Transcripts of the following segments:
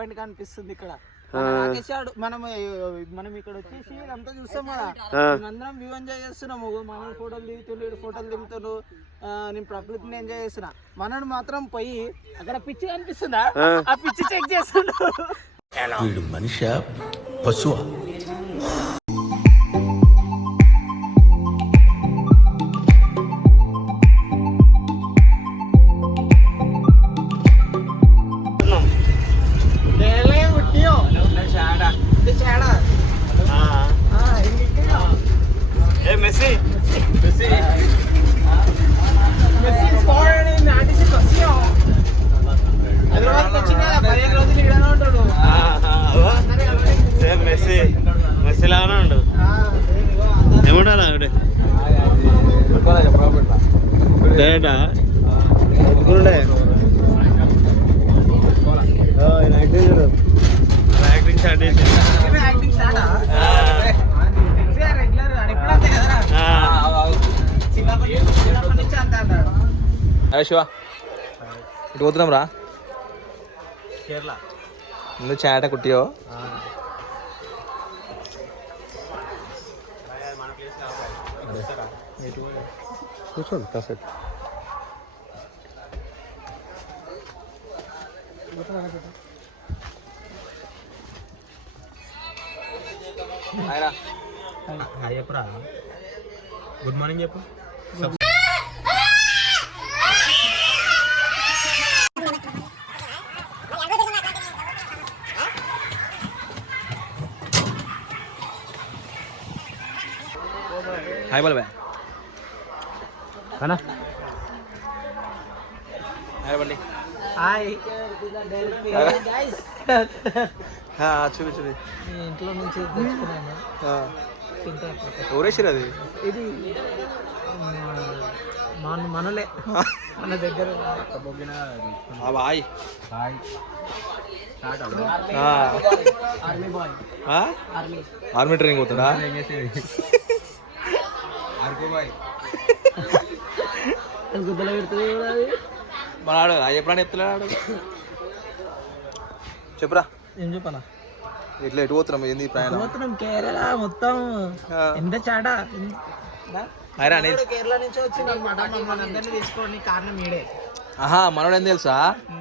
Point కనిపిస్తుంది ఇక్కడ. రాకేశాడు మనం ఇక్కడ వచ్చేసి అంతా చూస్తాం కదా, అందరం వ్యూ ఎంజాయ్ చేస్తున్నాము. మనం ఫోటోలు దిగుతున్నాడు, నేను ప్రకృతిని ఎంజాయ్ చేస్తున్నా. మనను మాత్రం పోయి అక్కడ పిచ్చి కనిపిస్తుందా, ఆ పిచ్చి చెక్ చేస్తున్నాడు. మనిషి పశువా? ఏమంటారా డైరెక్టా యాక్టింగ్ స్టార్ట్ చేసి అరే శివ ఇటు పోతున్నాం రా కేరళ ముందు చాట కుట్టియో కూర్చోండి కాసేపు చెప్పురా. గుడ్ మార్నింగ్ చెప్పు. హాయ్ బాయ్ అన్నా హాయ్ బండి చూపి చూపి ఇంట్లో నుంచి తెచ్చుకున్నాను. ఎవరేసారు అది? ఇది మనలే మన దగ్గర. బాయ్ ఆర్మీ ట్రైనింగ్ పోతుందా? గుద్దలు పెడుతుంది మనాడు ఎప్పుడైనా చెప్తున్నాడు. చెప్పురా. ఏం చెప్పాలా? ఇట్లా ఎటు పోతున్నాం? ఏంది ప్రయాణం? పోతున్నాం కేరళ మొత్తం. ఎంత చాట. కేరళ నుంచి వచ్చిందన్నమాట. మమ్మల్ని అందరినీ తీసుకోండి కారణం ఈడే. ఆహా మనోడు ఏం తెలుసా,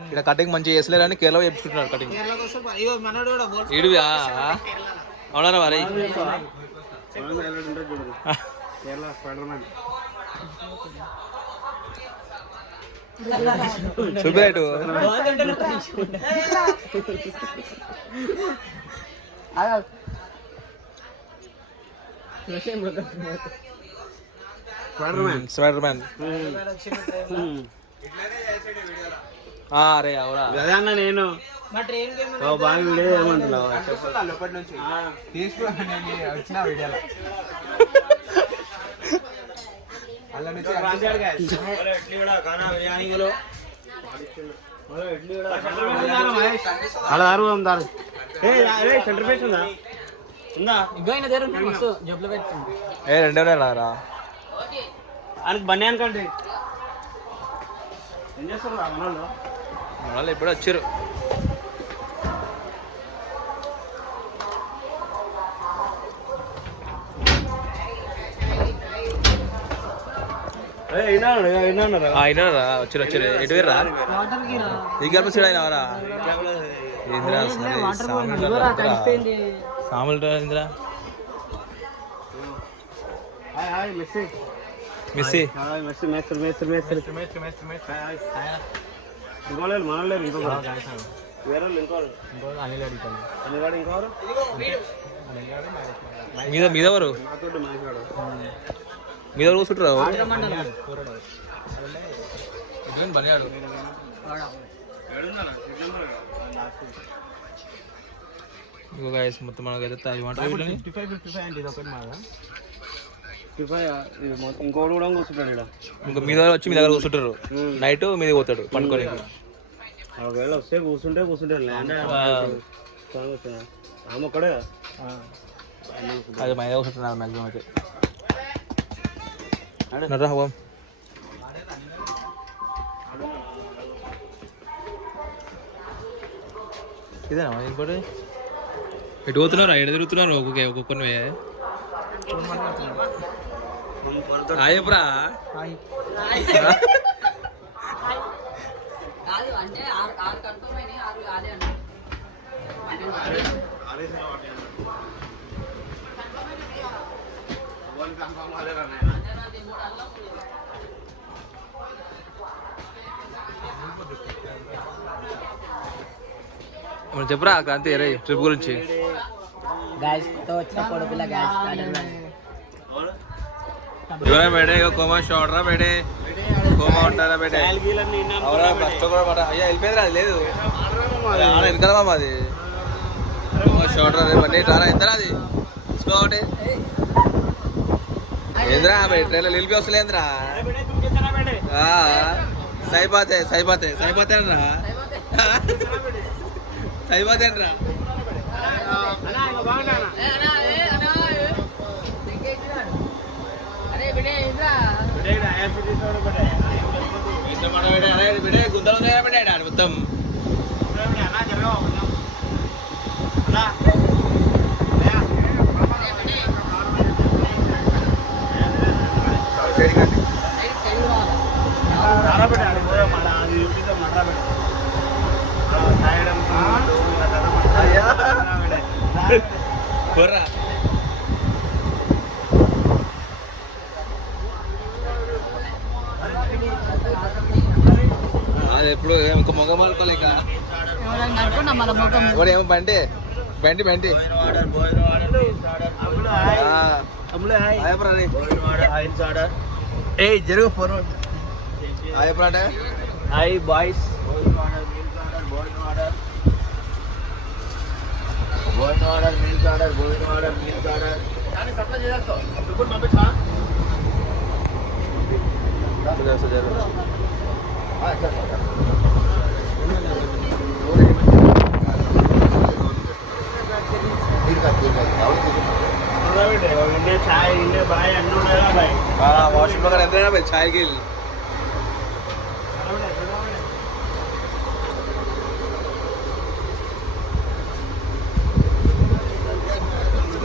ఇక్కడ కటింగ్ మంచిగా చేసలేరు అని కేరళ చెప్పుకుంటున్నాడు కటింగ్. కేరళ కోసం మనోడు కూడా ఇడివా అవునా మరి? చూపిరాటు స్పైడర్ మ్యాన్. అరే అవురా అన్న నేను రా బన్నీ అనుకోండి. ఏం చేస్తారు వాళ్ళు ఎప్పుడు వచ్చారు. అయినారా వచ్చారు వచ్చారు. ఎటు వేరు రా ఈ గర్భసుడు అయినా రా ఏంద్రా సాములు ఇంద్రా మిస్సి మనలేరు ఇంకో వేరే ఇంకోరు మీద మీద ఎవరు మీద ఎవరు కూర్చుంటారు? బనియాడు ఇంకో గాయస్ మొత్తం మనకైతే ఇంకోటి కూడా కూర్చుంటాడు ఇక్కడ. ఇంకా మీద వచ్చి మీ దగ్గర కూర్చుంటారు. నైట్ మీద పోతాడు పండుకొని. ఒకవేళ వస్తే కూర్చుంటాడు. ఆమె ఒక్కడే అది మా దగ్గర కూర్చుంటున్నారు మ్యాక్సిమం అయితే. నర్రా హోమ్ ఇదేనా ఇంకోటి ఎటు పోతున్నారు ఎటు తిరుగుతున్నారు ఒక్కొక్కరిని అయ్యప్రా చెప్పరా కాంతి రే ట్రిప్ గురించి ఎవరా బేటే కోమా షార్ట్ రా బేటే కోమా ఉంటారా బేటే ఫస్ట్ కూడా మాట అయ్యా వెళ్ళిపోయిందిరా అది లేదు వెనకాల మాది షార్ట్ రా రేపటి రారా ఎంతరా అది తీసుకో ఒకటి ఏంద్రా ట్రైన్లో నిలిపి వస్తలేదురా సైపోతే సైపోతే సైపోతే అనరా సైపోతే అనరా గుంతలు మొత్తం కుర్రా అది ఎప్పుడు ఇంకో మొగ మాలుకోలేక కూడా ఏమో బండి బండి బండి ఏ జరుగు ఫోన్ అంటే హాయ్ బాయ్స్ వాషింగ్ లో ఎంతైనా పోయి ఛాయ్కి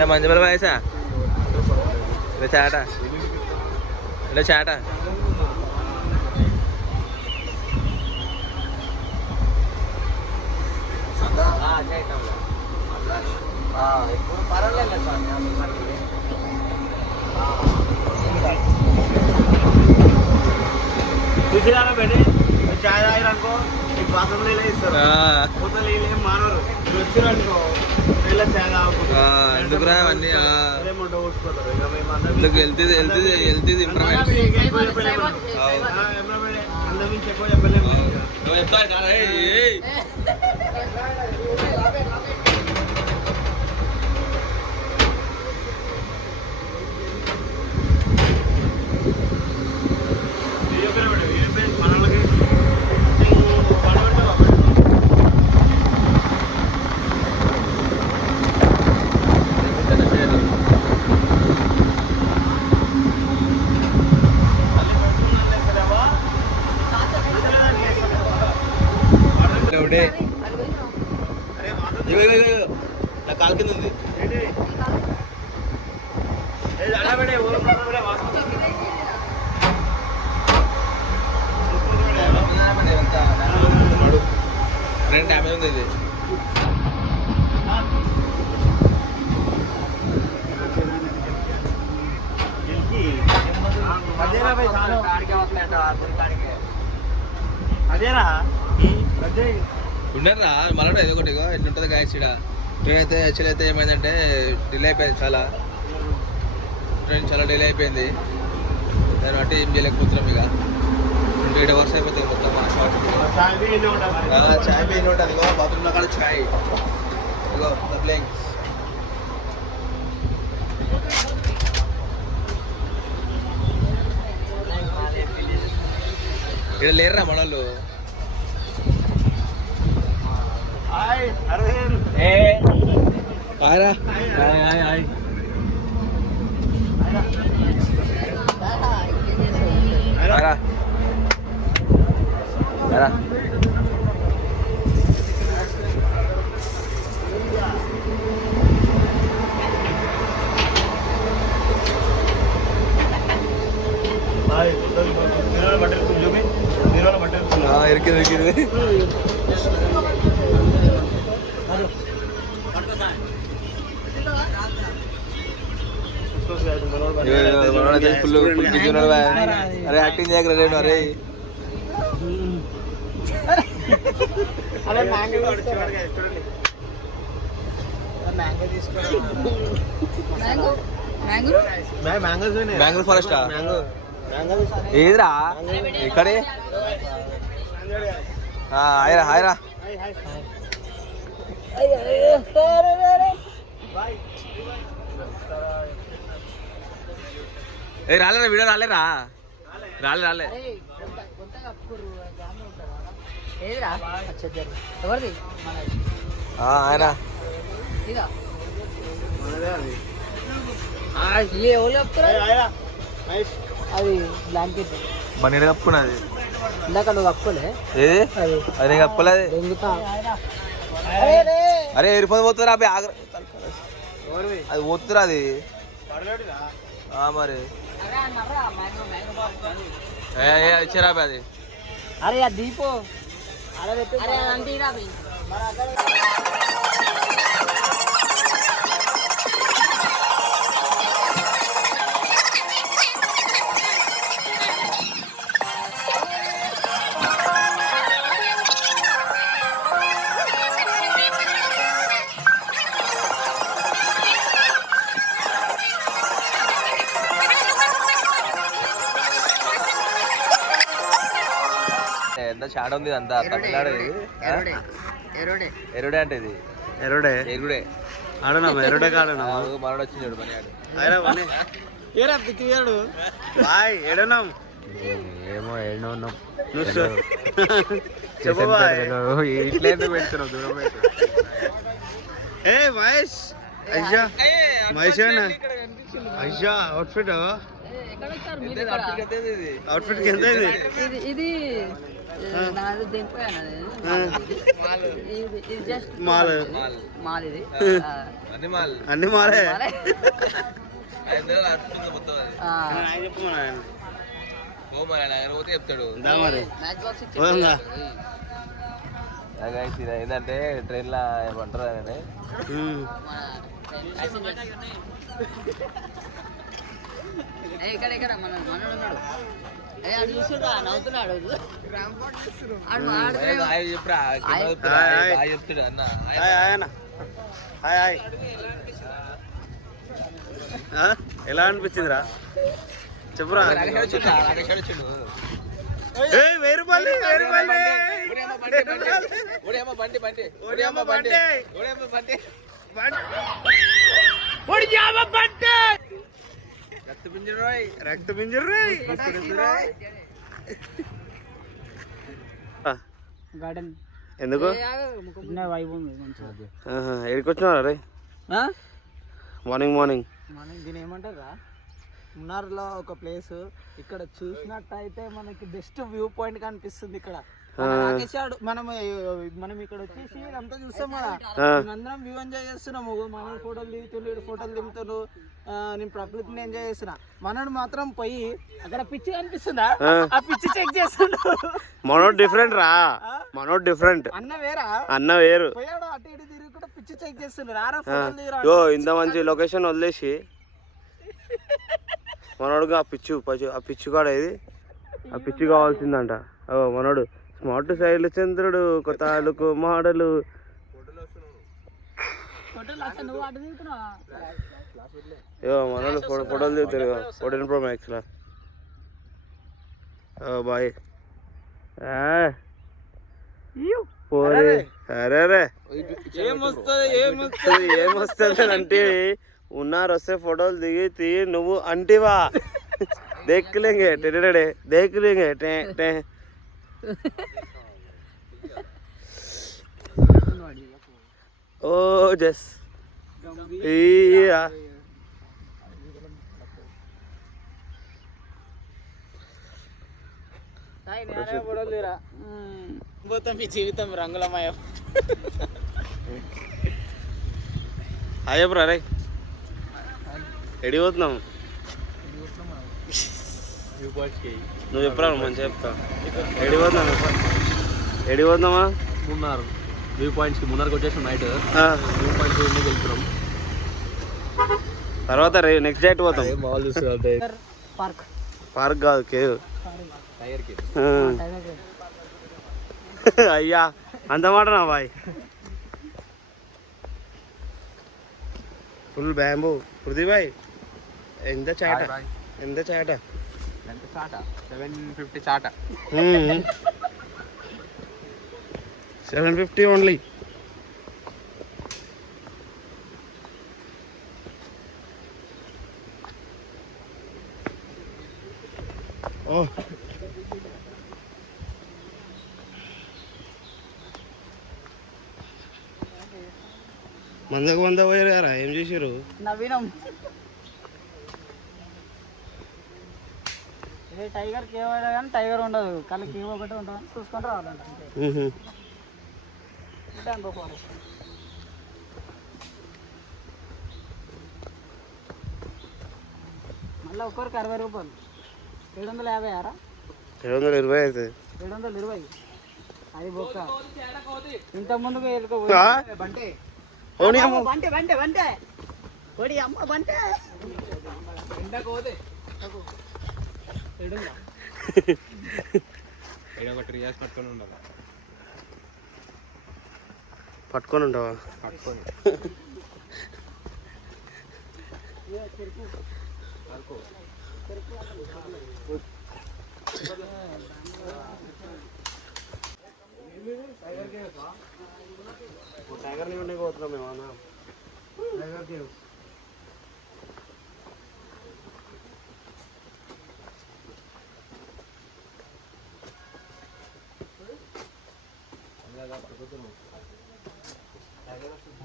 మంచి పిల్ల వయసా ఇలా చాట ఇలా చాట చూసిరా బేటే చాయ్ తాగిరనుకో నీకు పాత్ర నీళ్ళు ఇస్తారు కొత్త నీళ్ళు ఏం మానరు వచ్చిరనుకో నీళ్ళ చాయ్ తాగకుండా ఎందుకురా అవన్నీ ఏమంటో ఊసిపోతారు ఇక మేము వెళ్తుంది ఇంప్రూవ్మెంట్ అందమించి ఎక్కువ చెప్పలేము నువ్వు చెప్తా నా కాలు కింద ఉంది ఫ్రెండ్ డ్యామేజ్ ఉంది ఇది అదేరా ఉండరా మళ్ళీ ఏదో ఒకటి ఎట్లుంటుంది గాయస్ ఇక్కడ ట్రైన్ అయితే యాక్చువల్ అయితే ఏమైందంటే డిలే అయిపోయింది ట్రైన్ చాలా డిలే అయిపోయింది దాన్ని బట్టి ఏం చేయలేకపోతున్నాం ఇక 28 అవర్స్ అయిపోతుంది మొత్తం చాయ్ పే ఉంటుంది ఇగో బాత్రూమ్లో కూడా చాయ్ ఇగో ప్లేయింగ్ ఇక్కడ లేరురా మనోళ్ళు ఆయరా దొరికింది ఫుల్ ఫుల్ బిజీ ఉన్నాడు బా. అరే యాక్టింగ్ చేయగలరా నేను అరే అలా మ్యాంగో తీసుకోండి బెంగళూరు ఫారెస్టా ఏదిరా ఇక్కడే హాయ్రా హాయ్రా ఏ రాలేరా వీడియో రాలేరా రాలే ఆయన అది బ్లాంకెట్ మన కప్పుకున్నది ఇందాక నువ్వు కప్పులే ఏది అది నేను కప్పలేదు అరే ఎరిపోతే పోతురా అవి ఆగ్ర అది పోతురా అది మరి ఇచ్చారా అది అరే ఆ దీపో ఎంత షాడ్ ఉంది అంతా తమిళనాడు ఎరుడే అంటే ఇది ఎరుడే ఎరుడే ఆడనా ఎరుడే కాడనా మనోడు వచ్చింది చూడు పని ఏరా పిచ్చిగాడు బాయ్ ఎడనాం ఏమో ఏడో ఉన్నాం చెప్పు బాయ్ ఇట్లా ఎందుకు పెడుతున్నావు దూరం ఏ మహేష్ అయ్యా మహేష్ అయ్యా అవుట్ఫిట్ అవుట్ఫిట్ కి ఎంత ఇది ఇది మాల్ మాల్ ఇది అన్ని మాలే చెప్తాడు మరి ఏంటంటే ట్రైన్ లా ఏమంటారు అని ఇక్కడ ఇక్కడ మనోడు ఉన్నాడు చూసుడా నవ్వుతున్నాడు చెప్పురా చెప్తాడు అన్న ఆయన హాయ్ హాయ్ ఎలా అనిపించిందిరా చెప్పురా ఏయ్ 1000 రూపాయలు 1000 రూపాయలు బండి బండి రక్త పింజరు గార్డెన్ ఎందుకు ఎడికొచ్చినారా రే మార్నింగ్ దీని ఏమంటారా మున్నార్లో ఒక ప్లేస్ ఇక్కడ చూసినట్టయితే మనకి బెస్ట్ వ్యూ పాయింట్ కనిపిస్తుంది ఇక్కడ మనం ఇక్కడ వచ్చేసి ఇదంతా చూస్తాం కదా అందరం వ్యూ ఎంజాయ్ చేస్తున్నాము మన ఫోటోలు దిగుతుండు నేను ప్రకృతిని ఎంజాయ్ చేస్తున్నా మనోడు మాత్రం పోయి అక్కడ పిచ్చి కనిపిస్తుందా ఆ పిచ్చి చెక్ చేస్తుండు మనోడు డిఫరెంట్ రా మనోడు డిఫరెంట్ అన్న వేరు పోయాడు అటు ఇటు తిరిగి కూడా పిచ్చి చెక్ చేస్తుండు రారా యో ఇంత మంచి లొకేషన్ వదిలేసి మనోడుగా ఆ పిచ్చు కాడ ఇది ఆ పిచ్చి కావాల్సిందంట మనోడు స్మార్ట్ శైలు చంద్రుడు కొత్త అలుకు మోడలు మనోడు ఫోటోలు దిగుతారు 14 Pro Max లా బాయ్ పోరే అరే ఏమొస్తుంది అంటే ఉన్నారు వస్తే ఫోటోలు దిగి నువ్వు అంటివా దేఖలేంగే టెడడే దేఖలేంగే టే ఓ జస్ ఇయా మీ జీవితం రంగులమయం హాయ్ బ్రో రే ఎడి పోతున్నాం నువ్వు చెప్పరా మంచిగా చెప్తా ఎడి పోతున్నాం ఎడికి పోతున్నామా? మున్నార్ వ్యూ పాయింట్స్కి మున్నార్కి వచ్చేసి నైట్ వ్యూ పాయింట్స్ వెళ్తున్నాం. తర్వాత నెక్స్ట్ డేట్ పోతాం. మాల్ చూస్తే పార్క్ కాదు, కేవ్. టైగర్కి అయ్యా అంత మాటనా బాయ్? Full bamboo. పృథ్వీ బాయ్ ఎంత చాట, ఎంత చాట? ఎంత చాట? 750 చాట. 750 ఓన్లీ. ఓ మందకు 100 పోయారు కదా, ఏం చేసారు? నవీనం ఇదే టైగర్ కేవ్ అయినా కానీ టైగర్ ఉండదు, కళ్ళు కేవ్ ఒకటి ఉంటుంది, చూసుకొని రావాలంట అంతే. బ్యాంబో ఫారెస్ట్ మళ్ళీ ఒక్కరికి 60 రూపాయలు. 750 ఆరా? 720 అవుతుంది. 720 అది బొక్క. ఇంత ముందుకు బంటే ఓని అమ్మ బంటే బంటే బంటే ఓడి అమ్మ బంటే పట్టుకొని ఉంటావా? పట్టుకొని టైగర్ ని ఉండే పోతున్నాం మేము అన్న. టైగర్ కేవ్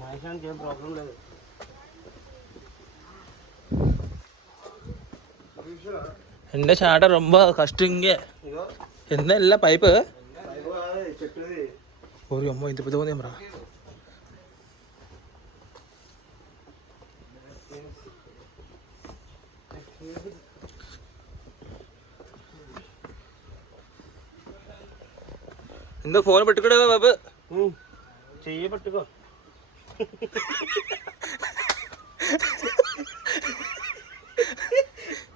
మహేషానికి ఏం ప్రాబ్లం లేదు. எந்த சாட்டை ரொம்ப கஷ்டங்க. என்ன இல்லை பைப்பு ஒரு அம்மா இந்த பெரிய ఉందేమరా. இந்த ఫోన్ పెట్టుకోడా బాబు? చెయ్యి పట్టుకో.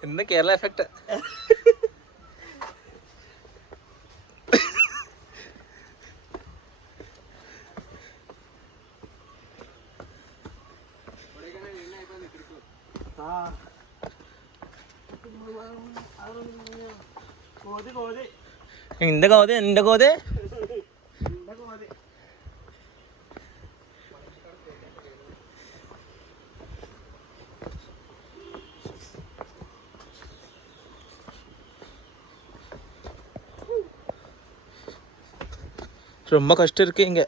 என்ன கேரளா எஃபெக்ட். இந்த கோதே இந்த கோதே ரொம்ப கஷ்டம் இருக்கு இங்க.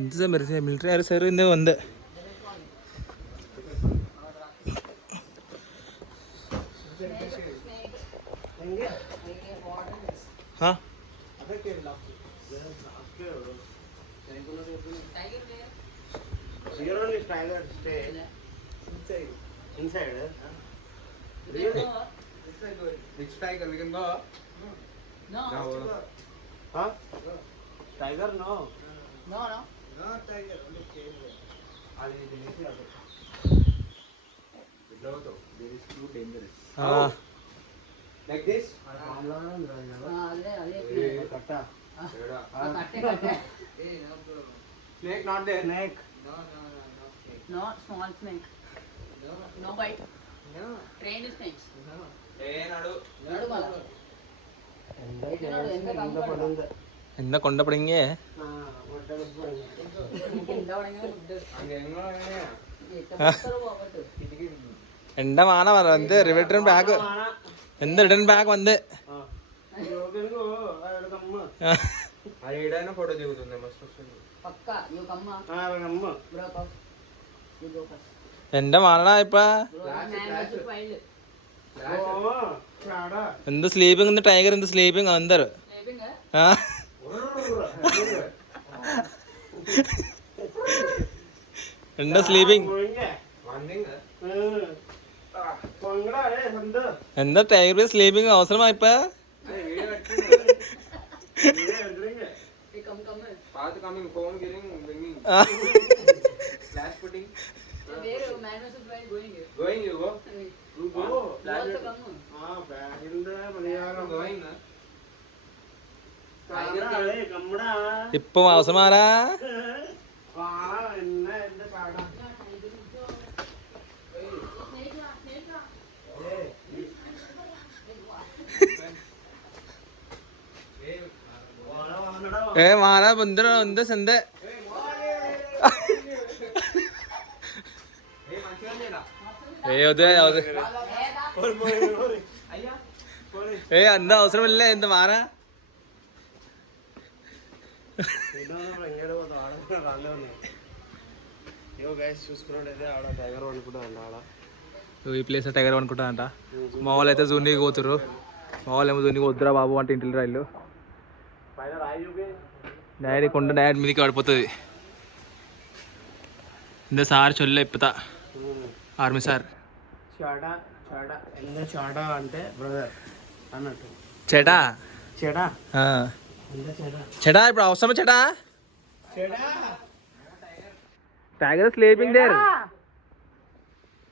இந்த மிலிட்டரி யாரு சார் இந்த வந்து हाँ Tiger stay inside. Really? Which tiger we can go? No. Huh? Tiger no. No, no. No tiger, only cave. There is too dangerous. Ah. Like this? అదే Katta. కట్టే Snake not there. Snake. No small snake. No bite. Trained snakes. నడు మళ్ళా. என்ன கொண்ட படுங்க எந்த மானம் வர வந்து ரிட்டர்ன் பேக் எந்த ரிட்டர்ன் பேக் வந்து ఫోటో దిగుతుంది మస్తు వస్తుంది. పక్కా యు కమ్మ bro come you go first. എന്റെ മാനടാ ഇപ്പ എന്ത് സ്ലീപ്പിംഗ് ടൈഗർ എന്ത് സ്ലീപ്പിംഗ് అందరు స్లీపింగ్ എന്താ സ്ലീപ്പിംഗ് എന്താ ടൈഗർ സ്ലീപ്പിംഗ് അവസരമാ ഇപ്പൊ ഇപ്പൊ അവസരമാരാ മാറാ എന്താ സെന്തെ എന്താ అవసరమిల్లే ఎంత మారా ఈ ప్లేస్ టైగర్ అనుకుంటా అంట మా వాళ్ళు అయితే జూనికి పోతుర్రు మా వాళ్ళు ఏమో జూనికి వద్దురా బాబు అంటే ఇంటికి రైళ్ళు డైరెక్ట్ కొండ డైరెక్ట్ మీదకి పడిపోతుంది ఇంత సార్ చొల్ల ఇప్పుతా ఆర్మీ సార్ అంటే బ్రదర్ అన్నట్టు చెడా చెడా చెడా ఇప్పుడు అవసరమా చెడా టైగర్ స్లీపింగ్ దేర్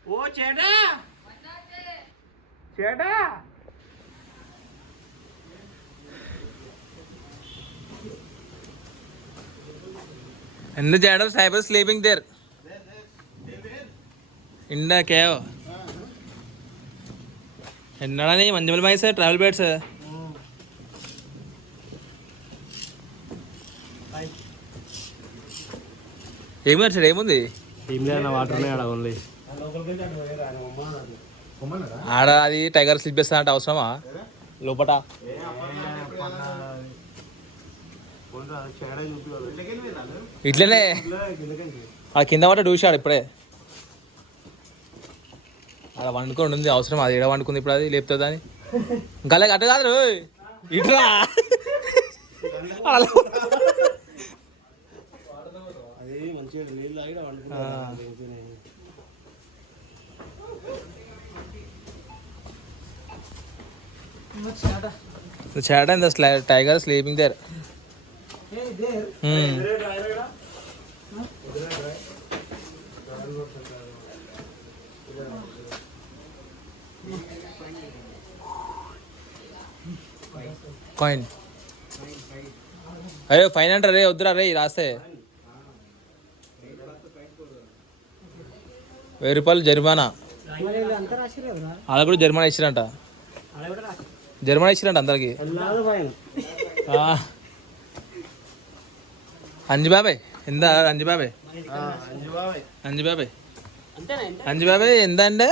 ఓ చెడా చెడా എന്ത് ചേട്ടാ സൈബർ സ്ലീപ്പിംഗ് there ഇണ്ടാ കേവോ എന്നാടാ നീ മഞ്ഞുമൽ മൈസ് ട്രാവൽ ബേഡ്സ് ఏమి నడిచాడు ఏముంది ఆడ అది టైగర్ స్లిప్ చేస్తా అంటే అవసరమా లోపట ఇట్లనే ఆడ కింద పట్ట చూసాడు ఇప్పుడే ఆడ వండుకొని ఉంది అవసరం అది ఎడ వండుకుంది ఇప్పుడు అది లేపుతుంది అని ఇంకా అటు కాదు ఇట్రా చేట in the tiger sleeping there. Coin అయ్యో ఫైన్ అంటారు రే వద్దురా రే రాస్తే 1000 రూపాయలు జరిమానా అలా కూడా జరిమానా ఇచ్చిరంట అందరికి అంజు బాబాయ్ ఎంత అంజు బాబాయ్ ఎంత అంటే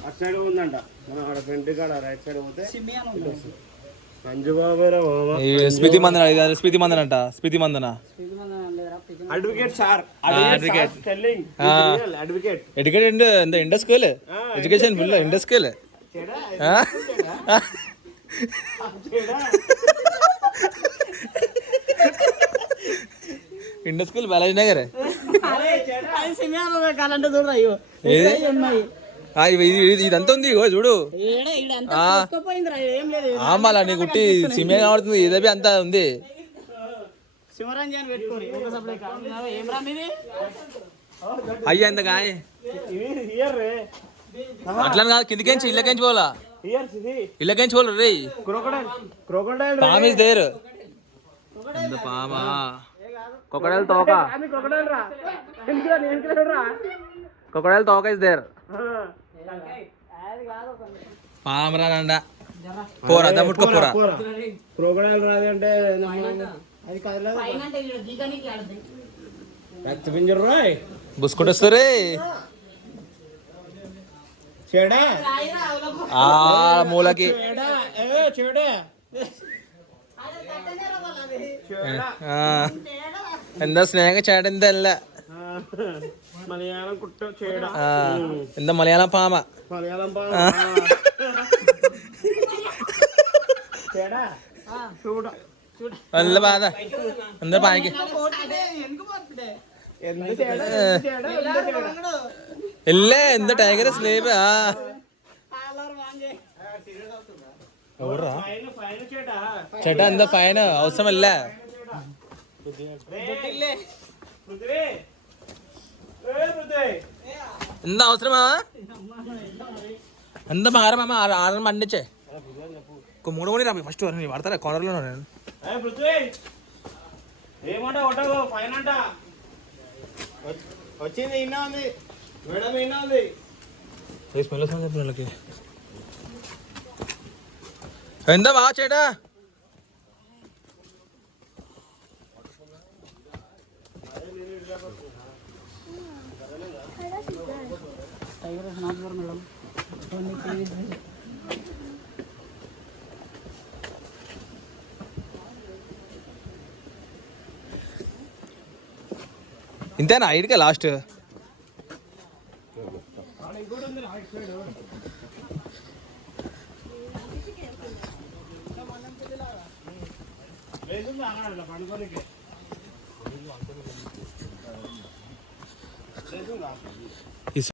అటు సైడ్ ఉందంట ఫ్రంట్ కాడ రైట్ సైడ్ పోతే స్మృతి మందన స్మృతి మందన అంట Smriti Mandhana advocate sir advocate advocate educate ఎంత Indus school education full Indus school Indus school Balaji Nagar ఇదంతా ఉంది చూడు మళ్ళా నీ కుట్టి సిమే కావడుతుంది ఏదవి అంతా ఉంది అయ్యా ఎంత కాయ అట్లా కాదు కిందికేంచి ఇళ్ళకేంచి పోలా ఇళ్ళకేంచి పోలరు రే పామ్ ఇస్ దేర్ ఎంత పామా కొకడేల తోక కొకడేల తోక ఇస్ దేర్ పామరా నండ పోరా దమ్ముట్టుకో పోరా క్రోకడైల్ రాదు అంటే బుస్కొట్టేస్తారు చెడా మూలకి എന്താ സ്നേഹ ചേട്ടൻ മലയാളം കുട്ട ചെടാ എന്താ മലയാളം പാമ చెడా చూడ നല്ല బాధ എന്താ പായ്ക്ക് ഇല്ല എന്താ ടൈഗർ സ്ലേബ് ചേട്ടാ എന്താ ഫൈന് అవసరమല്ല എന്താ అవసరమా ఎంత మారమా ఆడని పండించే మూడు కూడా రా ఫస్ట్ పడతారా కార్నర్లో నేను ఏమంటా కొట్టకు ఫైన్ అంట వచ్చింది ఇన్నా ఉంది మేడం ఇన్నా ఉంది స్మెల్ వస్తుంది చెప్పు వాళ్ళకి എന്താ വാ ചേട്ടാ ఇంతేనా ఐడికే లాస్ట్ పండుగ